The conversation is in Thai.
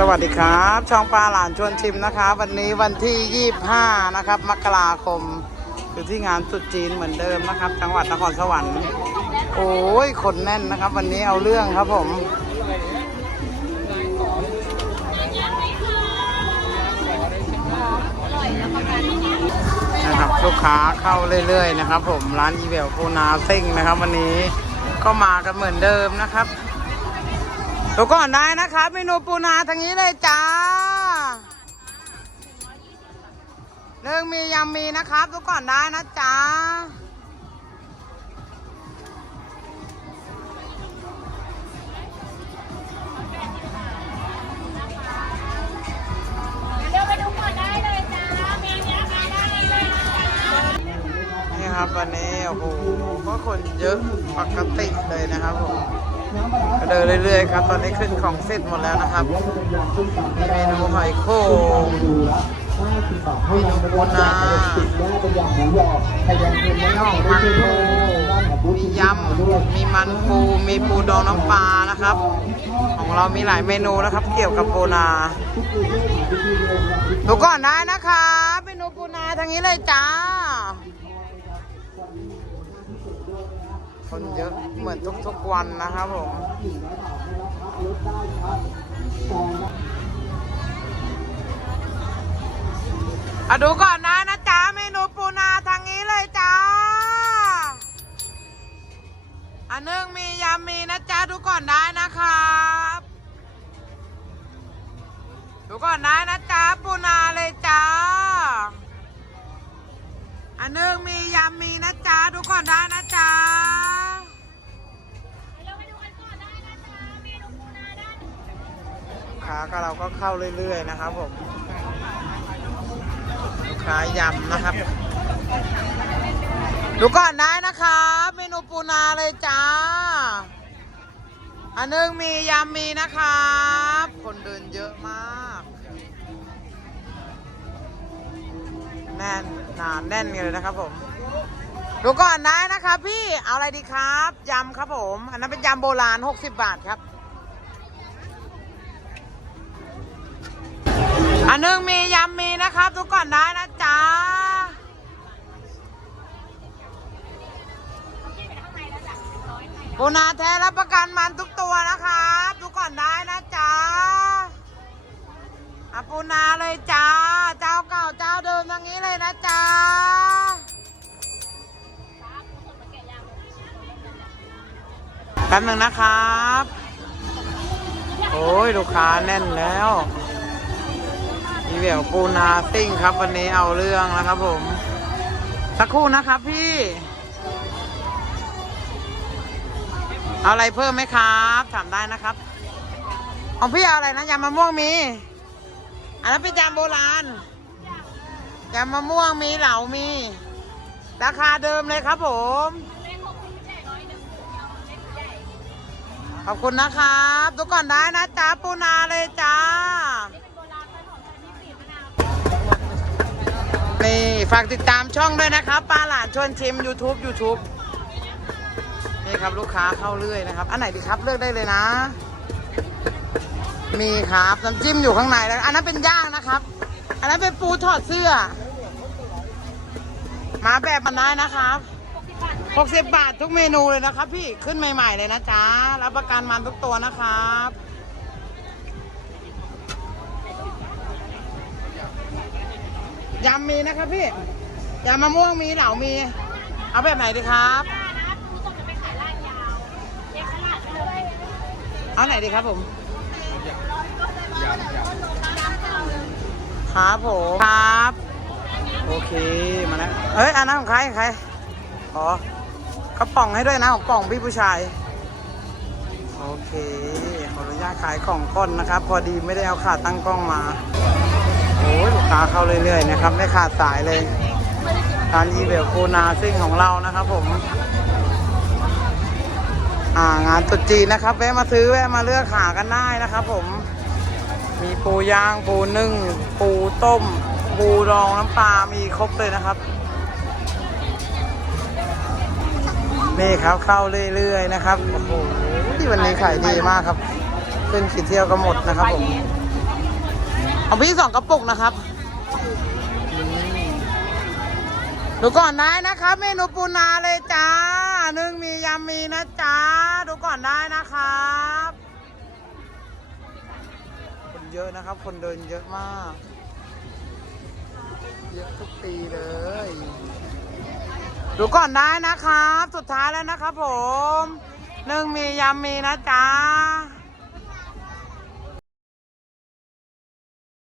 สวัสดีครับ ช่องปลาหลานชวนชิมนะครับ วันนี้วันที่ 25 นะครับมกราคมอยู่ที่งานตรุษจีนเหมือนเดิมนะครับ จังหวัดนครสวรรค์ โอ้ยคนแน่นนะครับ วันนี้เอาเรื่องครับผม นะครับลูกค้าเข้าเรื่อยๆนะครับ ผมร้านอีเวลปูนาซิ่งนะครับ วันนี้ก็มากันเหมือนเดิมนะครับ ดูก่อนได้นะครับเมนูปูนาทางนี้เลยจ้าเรื่องมียำมีนะครับดูก่อนได้นะจ๊ะเดี๋ยวไปดูก่อนได้เลยจ้าเมียเนี้ยมาได้เลยนะจ๊ะนี่ครับวันนี้โอ้โหก็คนเยอะปกติเลยนะครับผม ก็เดินเรื่อยๆครับ ตอนนี้ขึ้นของเสร็จหมดแล้วนะครับ มีเมนูหอยโข่งมีนูปูนาน่องมันปูมียำ มีมันปู มีปูดองน้ำปลานะครับ ของเรามีหลายเมนูนะครับ เกี่ยวกับปูนาดูก่อนได้นะคะเมนูปูนาทางนี้เลยจ้า คนเยอะเหมือนทุกๆวันนะครับผมอะดูก่อนนะนะจ๊ะเมนูปูนาทางนี้เลยจ้าอันนึงมียำมีนะจ๊ะดูก่อนได้นะครับ ดูก่อนได้นะจ๊ะปูนาเลยจ้าอันนึงมียำมีนะจ๊ะดูก่อนได้นะ ก็เราก็เข้าเรื่อยๆนะครับผมลูกค้ายำนะครับ ดูก่อนได้นะครับเมนูปูนาเลยจ้า อันนึงมียำมีนะครับ คนเดินเยอะมากแน่นหนานแน่นกันเลยนะครับผมดูก่อนได้นะครับพี่เอาอะไรดีครับยำครับผม อันนั้นเป็นยำโบราณ 60 บาทครับ นนึงมียำมีนะครับดูก่อนได้นะจ๊ะปูนาแท้รับประกันมันทุกตัวนะครับดูก่อนได้นะจ๊ะอะปูนาเลยจ้า เจ้าเก่าเจ้าเดิมอย่างนี้เลยนะจ๊ะแป๊บหนึ่งนะครับ โอ้ย ลูกค้าแน่นแล้ว มีแววปูนาซิ่งครับ วันนี้เอาเรื่องแล้วครับผม สักครู่นะครับพี่ เอาอะไรเพิ่มไหมครับถามได้นะครับของพี่เอาอะไรนะยำมะม่วงมี อันนั้นเป็นยำโบราณยำมะม่วงมีเหลามี ราคาเดิมเลยครับผมขอบคุณนะครับทุกก่อนได้นะจ๊ะปูนาเลยจ้า นี่ฝากติดตามช่องด้วยนะครับปลาหลานชวนชิม YouTube YouTube นี่ครับลูกค้าเข้าเรื่อยนะครับ อันไหนดีครับเลือกได้เลยนะ มีครับน้ำจิ้มอยู่ข้างในแล้วอันนั้นเป็นย่างนะครับ อันนั้นเป็นปูถอดเสื้อ มาแบบมันได้นะครับ60 บาททุกเมนูเลยนะครับ พี่ขึ้นใหม่ ๆ เลยนะจ๊ะรับประกันมันทุกตัวนะครับ ยำมีนะครับพี่ยำมะม่วงมีเหลามี เอาแบบไหนดีครับเอาไหนดีครับผมครับผมครับ โอเคมาแล้วเอ้ยอันนั้นของใครใครอ๋อเขาป่องให้ด้วยนะของป่องพี่ผู้ชายโอเคขออนุญาตขายของก้นนะครับ พอดีไม่ได้เอาขาตั้งกล้องมา โอ้ยลูกค้าเข้าเรื่อยๆนะครับ ไม่ขาดสายเลยร้านอีเวลโคนาซิ่งของเรานะครับผมอ่างานตรุษจีนนะครับ แวะมาซื้อแวะมาเลือกหากันได้นะครับ ผม มีปูย่างปูนึ่ง ปูต้ม ปูดองน้ำปลา มีครบเลยนะครับ นี่ครับเข้าเรื่อยๆนะครับโอ้โหที่วันนี้ขายดีมากครับ ขึ้นกี่เที่ยวก็หมดนะครับผม ของพี่สองกระปุกนะครับ ดูก่อนได้นะครับ เมนูปูนาเลยจ้าหนึ่งมียำมีนะจ้าดูก่อนได้นะครับคนเยอะนะครับ คนเดินเยอะมาก เยอะทุกปีเลย ดูก่อนได้นะครับ สุดท้ายแล้วนะครับผมหนึ่งมียำมีนะจ๊ะ